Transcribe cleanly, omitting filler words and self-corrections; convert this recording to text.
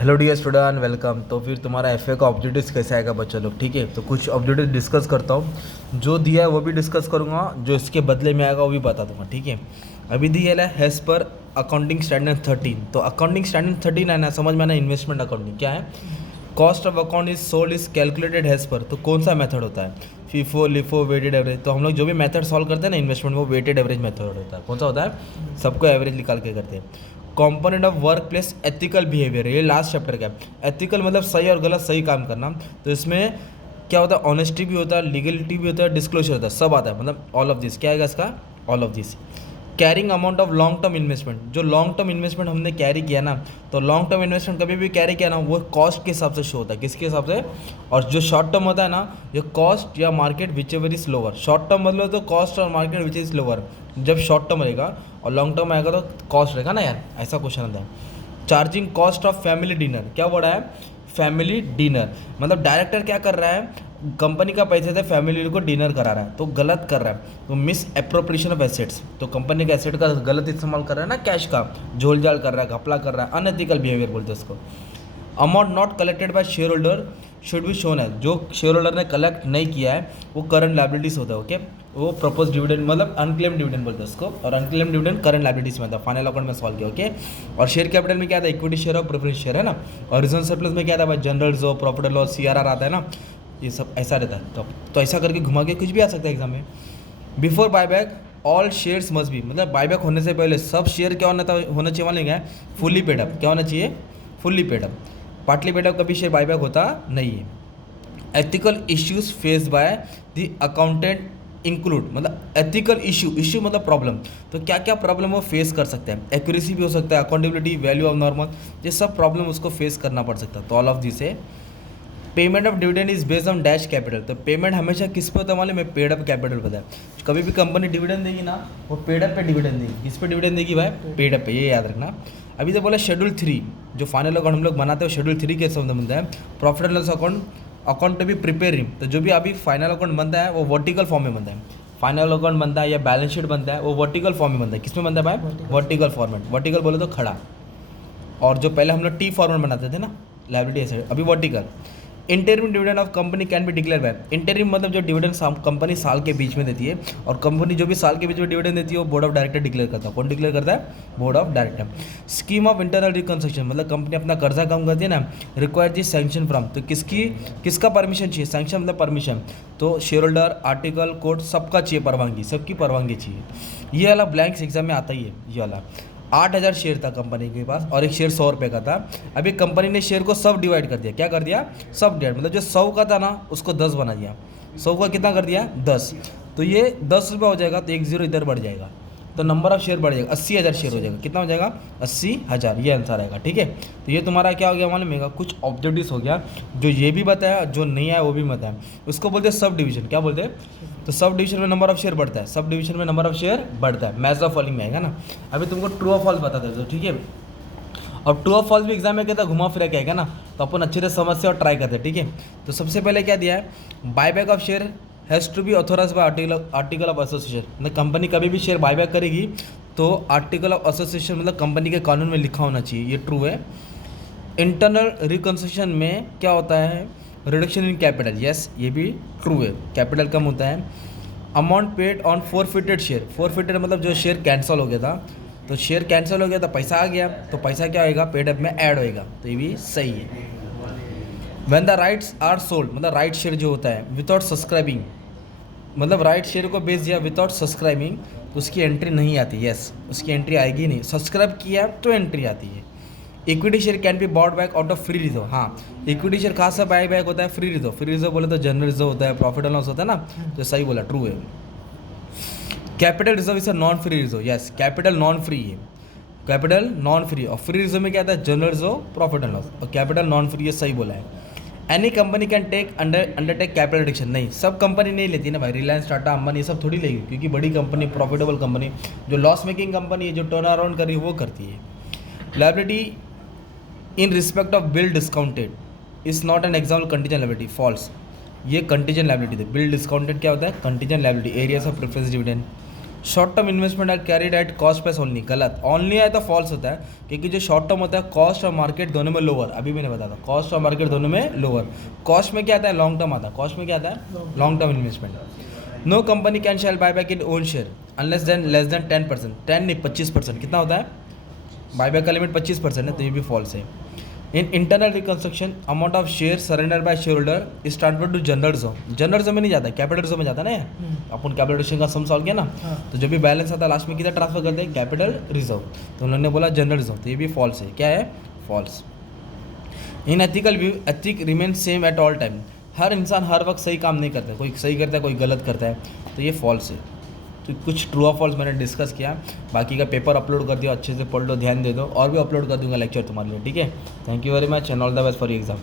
Hello dear student, welcome. तो फिर तुम्हारा एफए का ऑब्जेक्टिव्स कैसे आएगा बच्चा लोग? ठीक है, तो कुछ ऑब्जेक्टिव डिस्कस करता हूँ। जो दिया है वो भी डिस्कस करूँगा, जो इसके बदले में आएगा वो भी बता दूंगा। ठीक है, अभी दिया है हैज़ पर अकाउंटिंग स्टैंडर्ड 13। तो अकाउंटिंग स्टैंडर्ड 13 है ना, समझ में आना। इन्वेस्टमेंट अकाउंटिंग क्या है? Cost of account is sold is calculated has पर। तो कौन सा मेथड होता है? FIFO, LIFO, weighted average. तो हम लोग जो भी मेथड सॉल्व करते हैं ना इन्वेस्टमेंट, वो वेटेड एवरेज मेथड होता है। कौन सा होता है? सबको एवरेज निकाल के करते हैं। Component of work place ethical behaviour, ये लास्ट चैप्टर का है। एथिकल मतलब सही और गलत, सही काम करना। तो इसमें क्या होता है? ऑनेस्टी भी होता है, लीगलिटी भी होता है, डिस्क्लोजर होता है, सब आता है। मतलब ऑल ऑफ दिस क्या आएगा इसका? All of this. Carrying amount of long term investment, जो लॉन्ग टर्म इन्वेस्टमेंट हमने कैरी किया ना, तो लॉन्ग टर्म इन्वेस्टमेंट कभी भी कैरी किया ना, वो कॉस्ट के हिसाब से शो होता है। किसके हिसाब से? और जो शॉर्ट टर्म होता है ना, ये कॉस्ट या market which ever is lower. Short term मतलब तो कॉस्ट और मार्केट विच इज लोअर, जब शॉर्ट टर्म रहेगा, और लॉन्ग टर्म आएगा तो कॉस्ट रहेगा ना यार, ऐसा क्वेश्चन आता है। Charging cost of family dinner, क्या बोला है? फैमिली डिनर मतलब डायरेक्टर क्या कर रहा है? कंपनी का पैसे से फैमिली को डिनर करा रहा है, तो गलत कर रहा है। तो मिस अप्रोप्रिएशन ऑफ एसेट्स, तो कंपनी के एसेट का गलत इस्तेमाल कर रहा है ना, कैश का झोल झाल कर रहा है, घपला कर रहा है, अनएथिकल बिहेवियर बोलते हैं उसको। Amount not collected by share holder should be shown है, जो शेयर होल्डर ने कलेक्ट नहीं किया है वो करंट लाइबिलिटीज होता है। ओके, वो प्रपोज डिविडेंड मतलब अनक्लेम डिविडेंड बोलते हैं उसको, और अनक्लेम डिविडेंड करंट लाइबिलिटीज में आता है। फाइनल अकाउंट में सॉल्व किया। ओके, और शेयर कैपिटल में क्या था? इक्विटी शेयर और प्रेफरेंस शेयर है ना। और रिजर्व सरप्लस में क्या था भाई? जनरल जो प्रॉफिट एंड लॉस, सीआरआर आता है ना, ये सब ऐसा रहता है। तो ऐसा करके घुमा के कुछ भी आ सकता है एग्जाम में। Before buyback all shares must be, मतलब बायबैक होने से पहले सब शेयर क्या होना चाहिए वाले क्या है? Fully paid up. क्या होना चाहिए? Fully paid up. पार्टली पेडअप कभी शेयर बायबैक होता नहीं है। Ethical issues face by the accountant include, मतलब एथिकल इशू मतलब प्रॉब्लम। तो क्या क्या प्रॉब्लम वो फेस कर सकते हैं? एक्यूरेसी भी हो सकता है, अकाउंटेबिलिटी, वैल्यू ऑफ नॉर्मल, ये सब प्रॉब्लम उसको फेस करना पड़ सकता है। तो ऑल ऑफ दिस है। Payment of dividend is based on dash capital, तो पेमेंट हमेशा किस पे होता है मालूम है? पेड अप कैपिटल पता है। कभी भी कंपनी डिविडेंड देगी ना, वो पेड अप पे डिविडेंड देगी। किस पे डिविडेंड देगी भाई? पेड अप पे, ये याद रखना। अभी तो बोला शेड्यूल 3, जो फाइनल अकाउंट हम लोग बनाते हैं शेड्यूल 3 के संबंध है। Profit and loss account to be preparing, तो जो भी अभी फाइनल अकाउंट बनता है वो वर्टिकल फॉर्म में बनता है। फाइनल अकाउंट बनता है या बैलेंस शीट बनता है वो वर्टिकल फॉर्म में बनता है। किस में बनता है भाई? Vertical format. वर्टिकल बोले तो खड़ा, और जो पहले हम लोग टी फॉर्मेट बनाते थे ना, लायबिलिटी एसेट, अभी vertical. Interim dividend of company can be declare by, interim मतलब जो डिविडेंड कंपनी साल के बीच में देती है, और कंपनी जो भी साल के बीच में डिविडेंड देती है वो बोर्ड ऑफ डायरेक्टर डिक्लेयर करता है। कौन डिक्लेयर करता है? Board of director. Scheme of internal reconstruction, मतलब कंपनी अपना कर्जा कम करती है ना, रिक्वायर दी सैंक्शन फ्रॉम, तो किसका परमिशन चाहिए? सैंक्शन मतलब परमिशन, तो शेयर होल्डर, आर्टिकल, कोर्ट, सबका चाहिए परवानगी, सबकी परवानगी चाहिए। ये वाला ब्लैंक्स एग्जाम में आता ही है। ये वाला 8,000 शेयर था कंपनी के पास, और एक शेयर 100 रुपये का था। अभी कंपनी ने शेयर को सब डिवाइड कर दिया। क्या कर दिया? सब डिवाइड, मतलब जो 100 का था ना उसको 10 बना दिया। 100 का कितना कर दिया? 10। तो ये 10 रुपये हो जाएगा, तो एक जीरो इधर बढ़ जाएगा, तो नंबर ऑफ शेयर बढ़ जाएगा, 80,000 शेयर हो जाएगा। कितना हो जाएगा? 80,000, ये आंसर आएगा। ठीक है, तो ये तुम्हारा क्या हो गया मालूम है? कुछ ऑब्जेक्टिव्स हो गया, जो ये भी बताया, जो नहीं आया वो भी बताया। उसको बोलते हैं सब डिवीजन। क्या बोलते हैं? तो सब डिवीजन में नंबर ऑफ शेयर बढ़ता है, सब डिवीजन में नंबर ऑफ शेयर बढ़ता है। मैच ऑफ फॉलोइंग में आएगा ना। अभी तुमको ट्रू और फॉल्स बता देते हो, ठीक है। और ट्रू और फॉल्स भी एग्जाम में कहता है, घुमा फिरा के आएगा ना, तो अपन अच्छे से समझते और ट्राई करते हैं। ठीक है, तो सबसे पहले क्या दिया है? Buyback of share has to be authorize by article of association, मतलब कंपनी कभी भी शेयर बायबैक करेगी तो आर्टिकल ऑफ एसोसिएशन मतलब कंपनी के कानून में लिखा होना चाहिए, ये ट्रू है। इंटरनल रिकंस्ट्रक्शन में क्या होता है? रिडक्शन इन कैपिटल, यस ये भी ट्रू है, कैपिटल कम होता है। Amount paid on forfeited share, forfeited मतलब जो शेयर कैंसिल हो गया था, तो शेयर कैंसिल हो गया तो पैसा आ गया, तो पैसा क्या होएगा? पेड अप में ऐड होएगा, तो ये भी सही है। When the rights are sold, मतलब राइट शेयर जो होता है विदाउट सब्सक्राइबिंग, मतलब राइट शेयर को बेच दिया विदाउट सब्सक्राइबिंग, तो उसकी एंट्री नहीं आती। यस, उसकी एंट्री आएगी नहीं, सब्सक्राइब किया तो एंट्री आती है। Equity share can be bought back out of free reserve, हाँ इक्विटी शेयर कहाँ से बाय बैक होता है? Free reserve. फ्री रिजर्व बोले तो जनरल रिजर्व होता है, प्रॉफिट एंड लॉस होता है ना, तो सही बोला, ट्रू है। Capital reserve is a non free reserve, yes capital non free है, कैपिटल नॉन फ्री। और फ्री रिजर्व में क्या आता है? General reserve, profit and loss, और कैपिटल नॉन फ्री, ये सही बोला है। Any company can take undertake capital reduction, नहीं सब कंपनी नहीं लेती ना भाई, रिलायंस, टाटा, अंबानी ये सब थोड़ी लेगी, क्योंकि बड़ी कंपनी, प्रॉफिटेबल कंपनी, जो लॉस मेकिंग कंपनी है, जो टर्न अराउंड कर रही है वो करती है। Liability in respect of bill discounted is not an example contingent liability, false, ये कंटीजेंट लायबिलिटी थी। बिल डिस्काउंटेड क्या होता है? Contingent liability. Arrears of preference dividend, short term investment are carried at cost plus only, गलत। Only आए तो false होता है, क्योंकि जो शॉर्ट टर्म होता है कॉस्ट और मार्केट दोनों में लोअर, अभी मैंने बताया था कॉस्ट और मार्केट दोनों में लोअर। कॉस्ट में क्या आता है, लॉन्ग टर्म आता है, कॉस्ट में क्या आता है, long term investment. No company can shall buy back in own share unless then less then 10%, 10 नहीं 25%, कितना होता है बायबैक का लिमिट 25% है, तो ये भी फॉल्स है। In internal reconstruction amount of share surrender by shareholder is transfer to general reserve, general reserve में नहीं जाता, कैपिटल रिजर्व में जाता है ना, अपन कैपिटल रिजर्व का सम सॉल्व किया ना, तो जब भी बैलेंस आता है लास्ट में किधर ट्रांसफर करते हैं, कैपिटल रिजर्व, तो उन्होंने बोला जनरल रिजर्व, तो ये भी फॉल्स है, क्या है, false. In ethical view ethic remain same at all time, हर इंसान हर वक्त सही काम नहीं करता है, कोई सही करता है कोई गलत करता है, तो ये फॉल्स है। तो कुछ ट्रू और फॉल्स मैंने डिस्कस किया, बाकी का पेपर अपलोड कर दिया, अच्छे से पढ़ लो, ध्यान दे दो, और भी अपलोड कर दूंगा लेक्चर तुम्हारे लिए, ठीक है। Thank you very much and all the best for your exam.